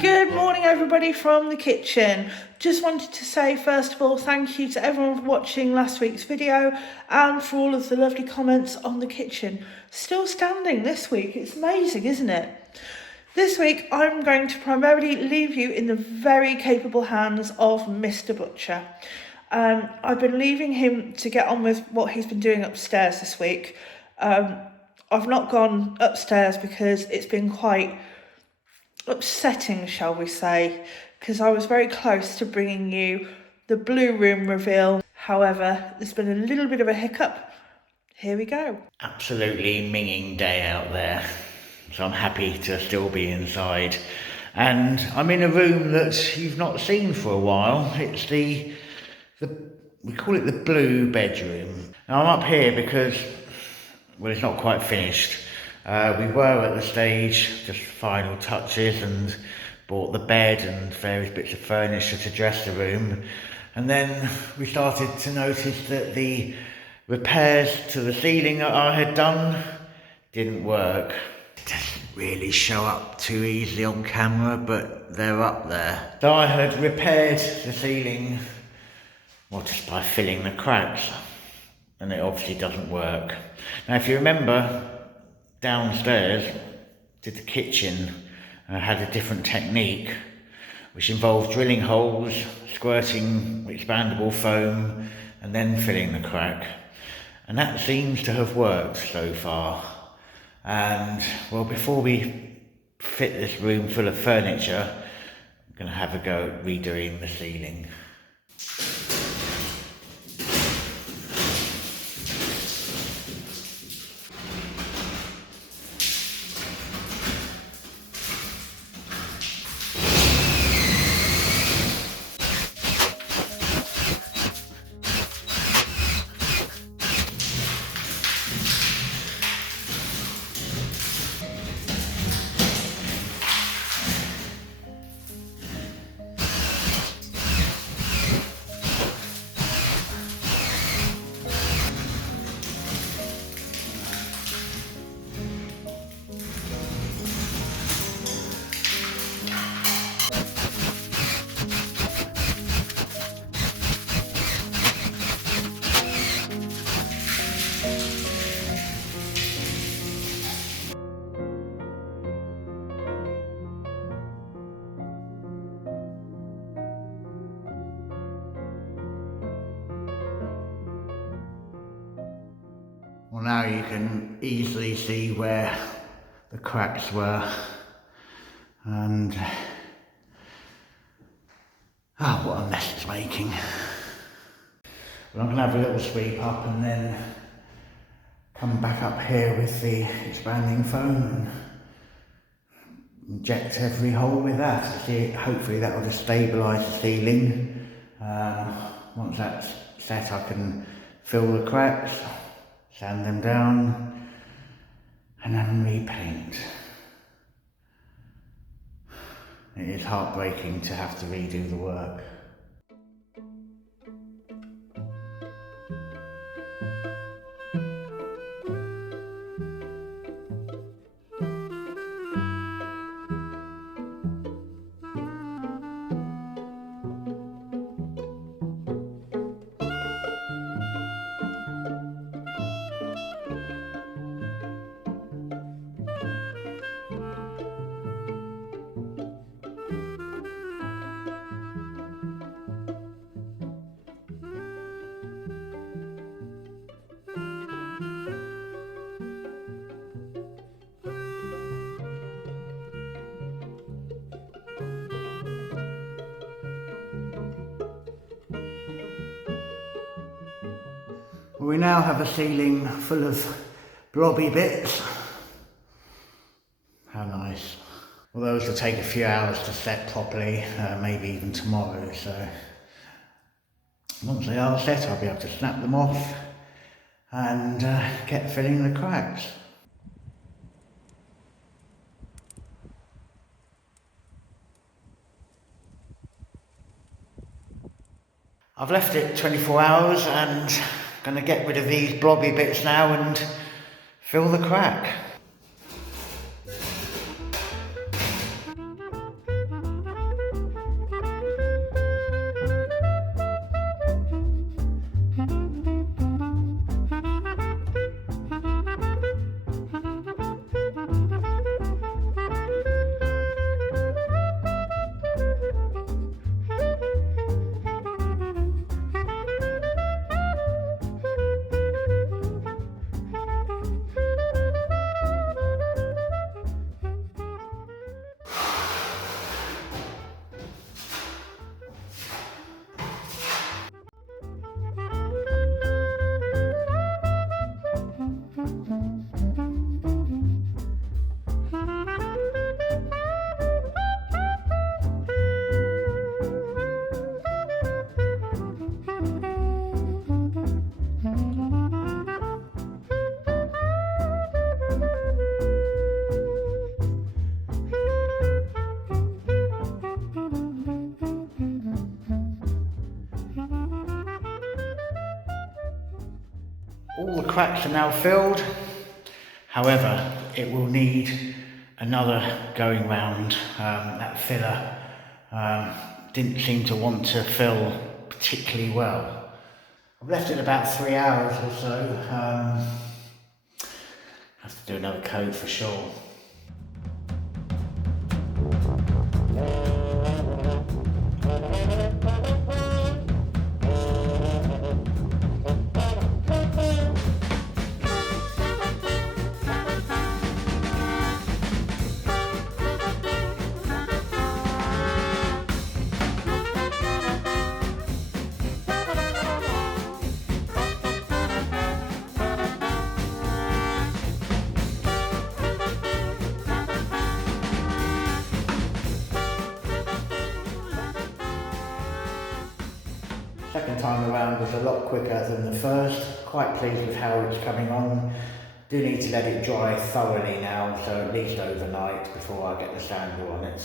Good morning everybody from the kitchen. Just wanted to say first of all thank you to everyone for watching last week's video and for all of the lovely comments on the kitchen. Still standing this week, it's amazing, isn't it? This week I'm going to primarily leave you in the very capable hands of Mr. Butcher. I've been leaving him to get on with what he's been doing upstairs this week. I've not gone upstairs because it's been quite upsetting, shall we say, because I was very close to bringing you the blue room reveal. However, there's been a little bit of a hiccup. Here we go. Absolutely minging day out there, so I'm happy to still be inside. And I'm in a room that you've not seen for a while. It's the we call it the blue bedroom. Now I'm up here because, well, it's not quite finished. We were at the stage, just final touches, and bought the bed and various bits of furniture to dress the room. And then we started to notice that the repairs to the ceiling that I had done didn't work. It doesn't really show up too easily on camera, but they're up there. So I had repaired the ceiling, well, just by filling the cracks, and it obviously doesn't work. Now, if you remember, downstairs did the kitchen had a different technique which involved drilling holes, squirting expandable foam and then filling the crack, and that seems to have worked so far. And well, before we fit this room full of furniture, I'm going to have a go at redoing the ceiling. Well, now you can easily see where the cracks were, and what a mess it's making. But I'm going to have a little sweep up and then come back up here with the expanding foam and inject every hole with that. See, hopefully that will just stabilise the ceiling. Once that's set, I can fill the cracks, sand them down, and then repaint. It is heartbreaking to have to redo the work. We now have a ceiling full of blobby bits. How nice. Well, those will take a few hours to set properly, maybe even tomorrow, so once they are set I'll be able to snap them off and get filling the cracks. I've left it 24 hours and going to get rid of these blobby bits now and fill the crack. All the cracks are now filled, however it will need another going round. That filler didn't seem to want to fill particularly well. I've left it about 3 hours or so. Have to do another coat for sure. Second time around was a lot quicker than the first. Quite pleased with how it's coming on. Do need to let it dry thoroughly now, so at least overnight before I get the sander on it.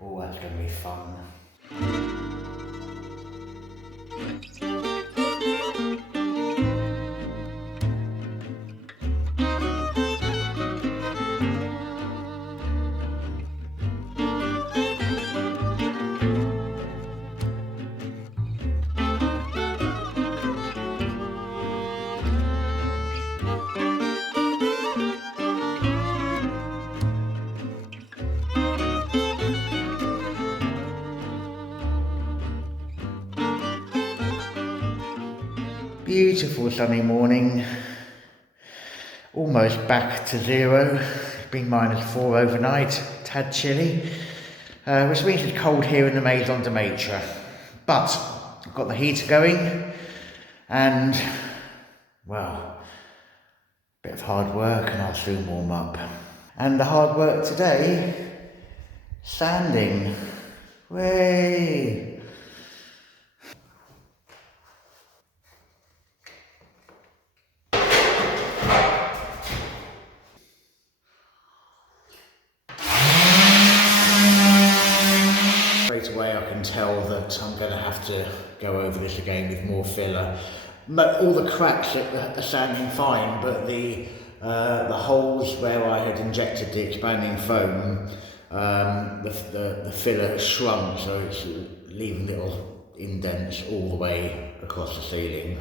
Oh, that's going to be fun. Beautiful sunny morning, almost back to zero. It's been -4 overnight, tad chilly, which means it's cold here in the Maison de Maître. But I've got the heater going and, well, a bit of hard work and I'll soon warm up. And the hard work today, sanding. Way. Straight away I can tell that I'm going to have to go over this again with more filler. All the cracks are sanding fine, but the holes where I had injected the expanding foam, the filler has shrunk, so it's leaving little indents all the way across the ceiling.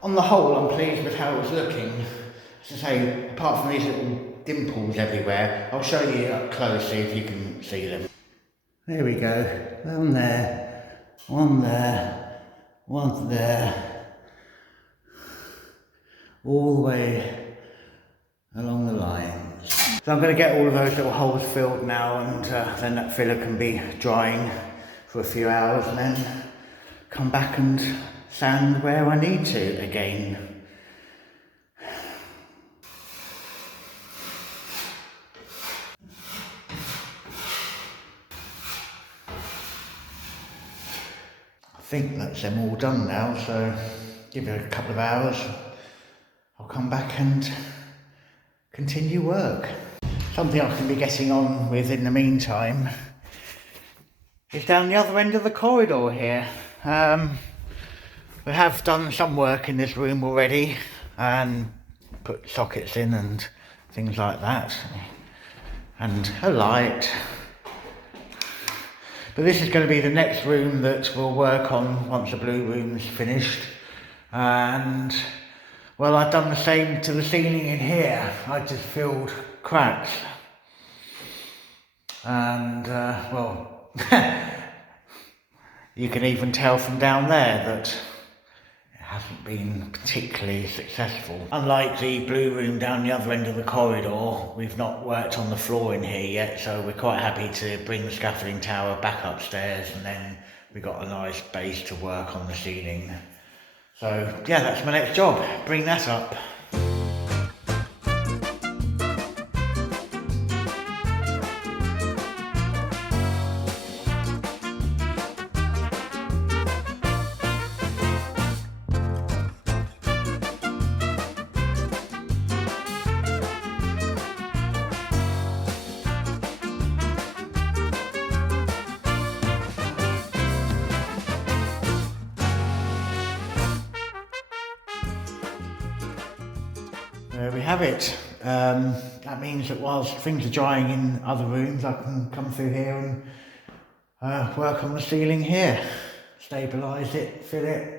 On the whole, I'm pleased with how it's looking. As I say, apart from these little dimples everywhere, I'll show you up close, see if you can see them. There we go, one there, one there, one there, all the way along the lines. So I'm going to get all of those little holes filled now, and then that filler can be drying for a few hours, and then come back and sand where I need to again. I think that's them all done now, so give it a couple of hours. I'll come back and continue work. Something I can be getting on with in the meantime is down the other end of the corridor here. We have done some work in this room already and put sockets in and things like that, and a light. But this is going to be the next room that we'll work on once the blue room's finished. And well, I've done the same to the ceiling in here. I just filled cracks. And well, you can even tell from down there that it hasn't been particularly successful. Unlike the blue room down the other end of the corridor, we've not worked on the floor in here yet, so we're quite happy to bring the scaffolding tower back upstairs, and then we've got a nice base to work on the ceiling. So yeah, that's my next job, bring that up. There we have it. That means that whilst things are drying in other rooms, I can come through here and work on the ceiling here. Stabilise it, fill it.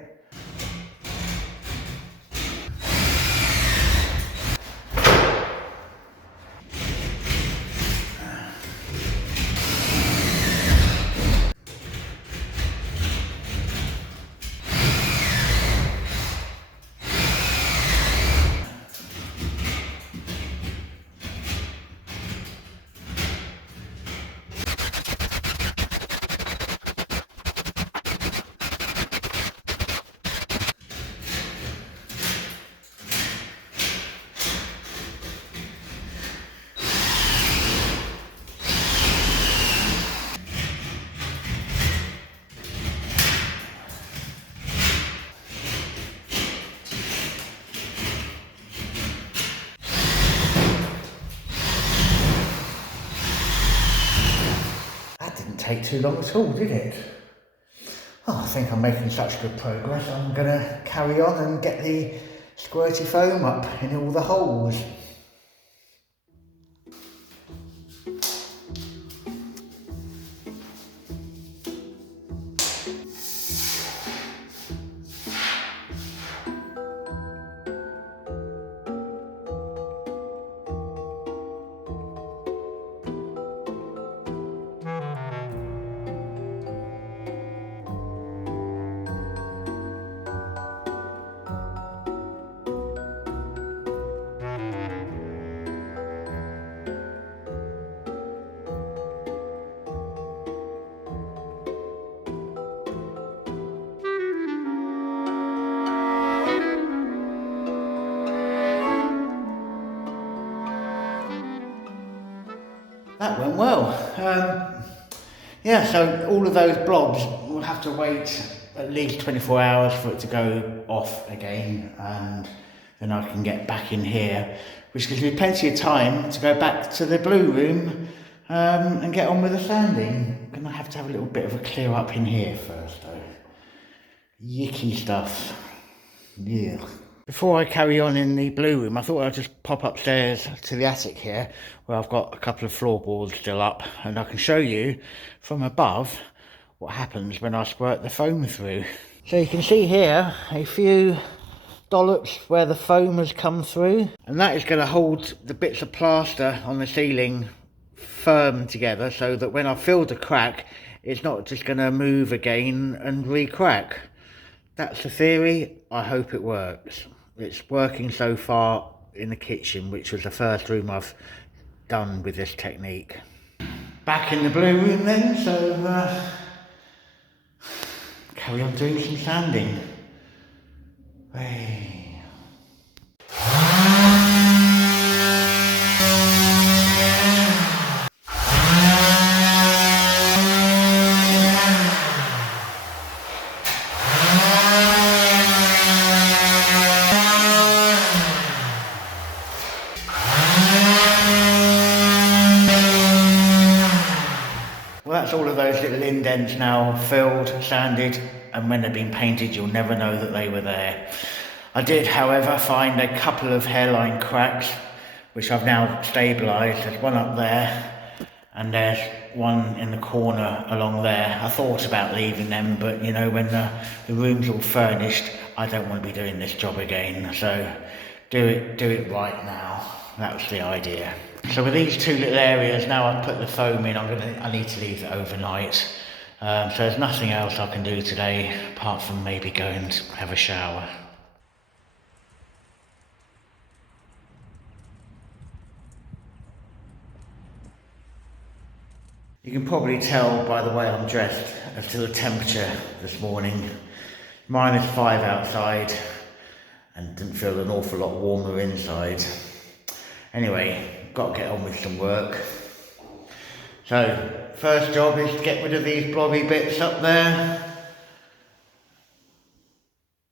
Take too long at all, did it? Oh, I think I'm making such good progress, I'm gonna carry on and get the squirty foam up in all the holes. That went well. Yeah, so all of those blobs will have to wait at least 24 hours for it to go off again, and then I can get back in here, which gives me plenty of time to go back to the blue room and get on with the sanding. I'm gonna have to have a little bit of a clear up in here first though. Yicky stuff. Yeah. Before I carry on in the blue room, I thought I'd just pop upstairs to the attic here, where I've got a couple of floorboards still up, and I can show you from above what happens when I squirt the foam through. So you can see here a few dollops where the foam has come through, and that is going to hold the bits of plaster on the ceiling firm together so that when I fill the crack, it's not just going to move again and re-crack. That's the theory. I hope it works. It's working so far in the kitchen, which was the first room I've done with this technique. Back in the blue room then, so carry on doing some sanding. Hey. Well, that's all of those little indents now filled, sanded, and when they've been painted, you'll never know that they were there. I did, however, find a couple of hairline cracks, which I've now stabilised. There's one up there, and there's one in the corner along there. I thought about leaving them, but you know, when the room's all furnished, I don't want to be doing this job again. So do it right now. That was the idea. So with these two little areas, now I've put the foam in, I need to leave it overnight. So there's nothing else I can do today, apart from maybe go and have a shower. You can probably tell by the way I'm dressed as to the temperature this morning. -5 outside, and didn't feel an awful lot warmer inside. Anyway, got to get on with some work. So, first job is to get rid of these blobby bits up there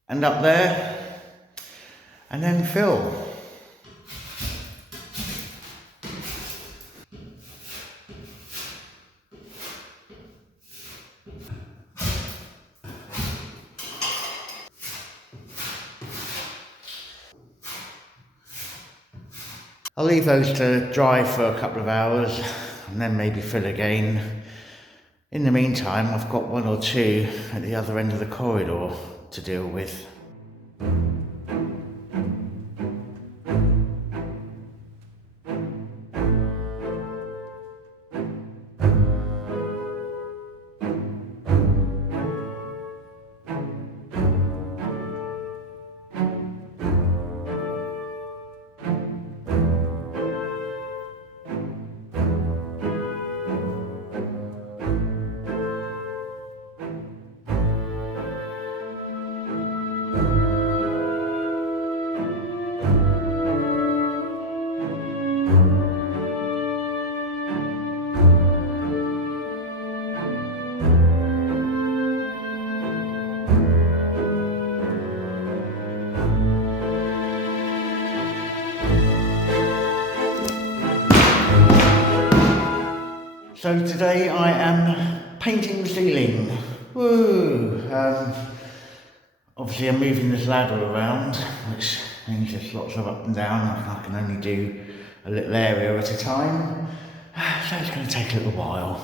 and up there, and then fill. I'll leave those to dry for a couple of hours and then maybe fill again. In the meantime, I've got one or two at the other end of the corridor to deal with. So today I am painting the ceiling. Woo! Obviously I'm moving this ladder around, which means there's lots of up and down. I can only do a little area at a time, so it's going to take a little while.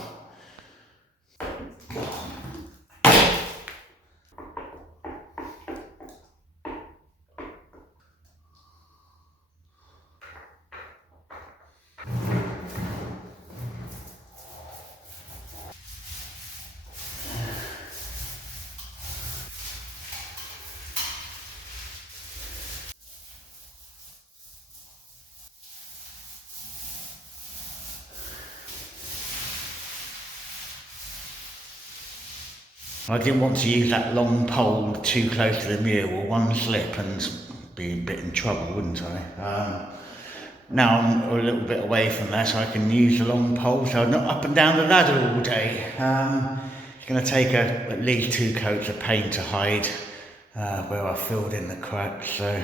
I didn't want to use that long pole too close to the mirror, or one slip and be a bit in trouble, wouldn't I? Now I'm a little bit away from there, so I can use the long pole, so I'm not up and down the ladder all day. It's going to take at least 2 coats of paint to hide where I filled in the cracks, so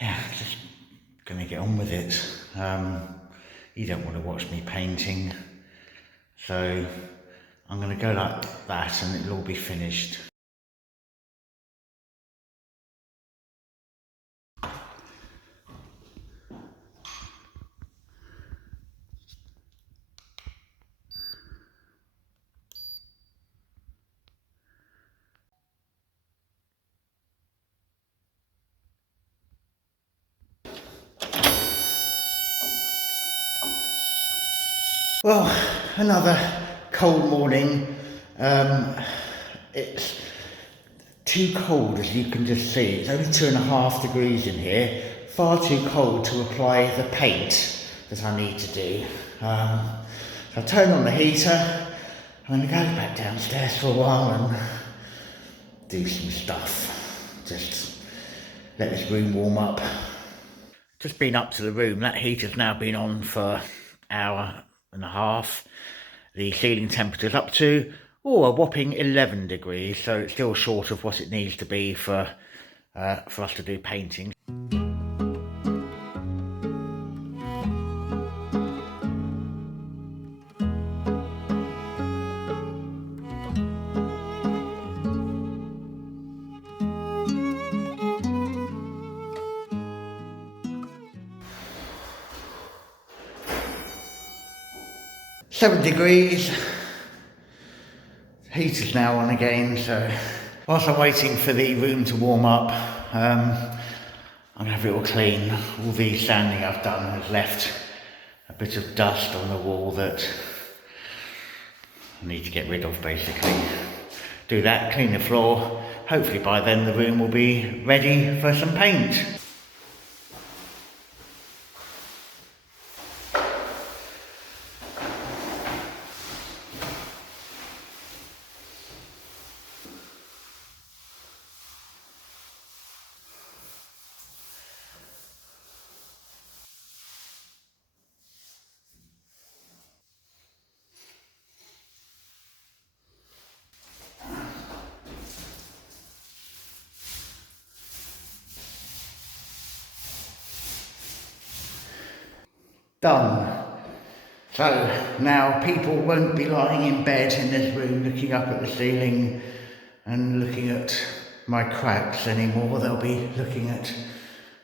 yeah, just going to get on with it. You don't want to watch me painting, so I'm going to go like that and it'll all be finished. Well, another cold morning. It's too cold, as you can just see. It's only 2.5 degrees in here. Far too cold to apply the paint that I need to do. So I turn on the heater. I'm going to go back downstairs for a while and do some stuff. Just let this room warm up. Just been up to the room. That heater's now been on for an hour and a half. The ceiling temperature's up to a whopping 11 degrees, so it's still short of what it needs to be for us to do painting. Seven degrees. Heater's now on again, so whilst I'm waiting for the room to warm up, I'm going to have it all clean. All the sanding I've done has left a bit of dust on the wall that I need to get rid of, basically. Do that, clean the floor. Hopefully by then the room will be ready for some paint. Done. So now people won't be lying in bed in this room looking up at the ceiling and looking at my cracks anymore. They'll be looking at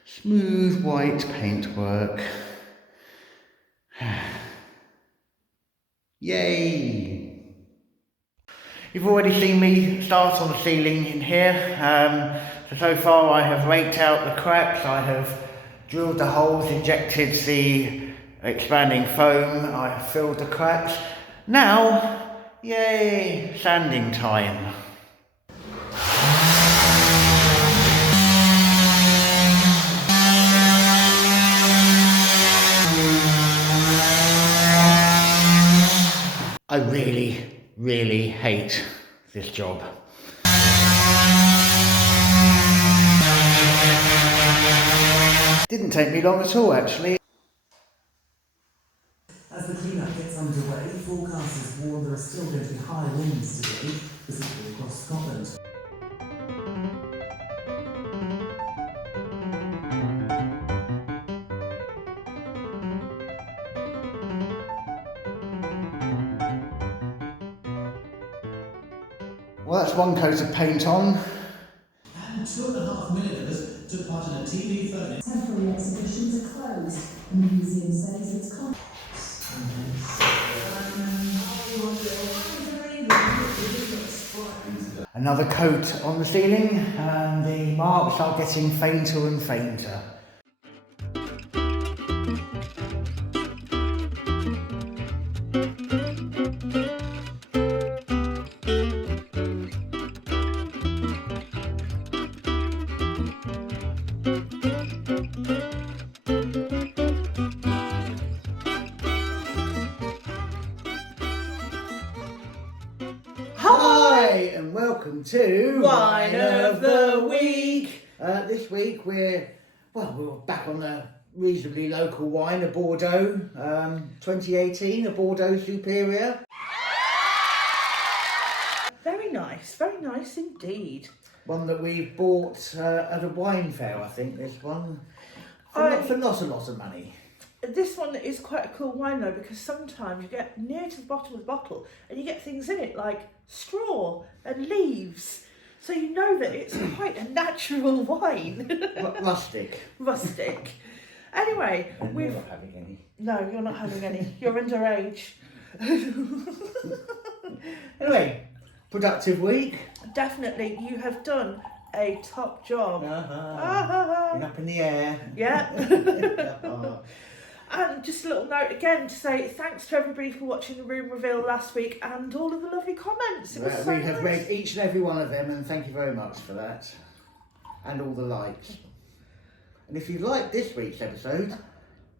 smooth white paintwork. Yay! You've already seen me start on the ceiling in here. So far I have raked out the cracks, I have drilled the holes, injected the expanding foam, I have filled the cracks. Now, yay, sanding time. I really hate this job. Didn't take me long at all, actually. As the cleanup gets underway, forecasters warn there are still going to be high winds today, particularly across Scotland. Well, that's one coat of paint on. And 2.5 million of us took part in a TV phone. Temporary exhibitions are closed, and the museum says its Another coat on the ceiling, and the marks are getting fainter and fainter. Hi and welcome to Wine of the Week. This week we're back on a reasonably local wine, a Bordeaux, 2018, a Bordeaux Superior. Very nice indeed. One that we bought at a wine fair, I think. This one for not a lot of money. This one is quite a cool wine though, because sometimes you get near to the bottom of the bottle and you get things in it like straw and leaves. So you know that it's quite a natural wine. Rustic. Rustic. Anyway, We're not having any. No, you're not having any. You're underage. Anyway, productive week. Definitely, you have done a top job. Been up in the air. Yeah. And just a little note again to say thanks to everybody for watching the room reveal last week and all of the lovely comments. It was so We have nice. read each and every one of them, and thank you very much for that. And all the likes. And if you liked this week's episode,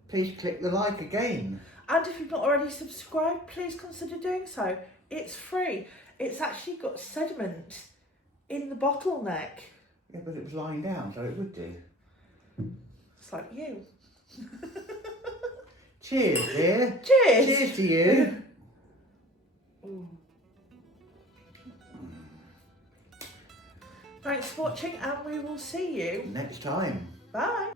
please click the like again. And if you've not already subscribed, please consider doing so. It's free. It's actually got sediment in the bottleneck. Yeah, but it was lying down, so it would do. It's like you. Cheers, dear. Cheers. Cheers to you. Thanks for watching, and we will see you Next time. Bye.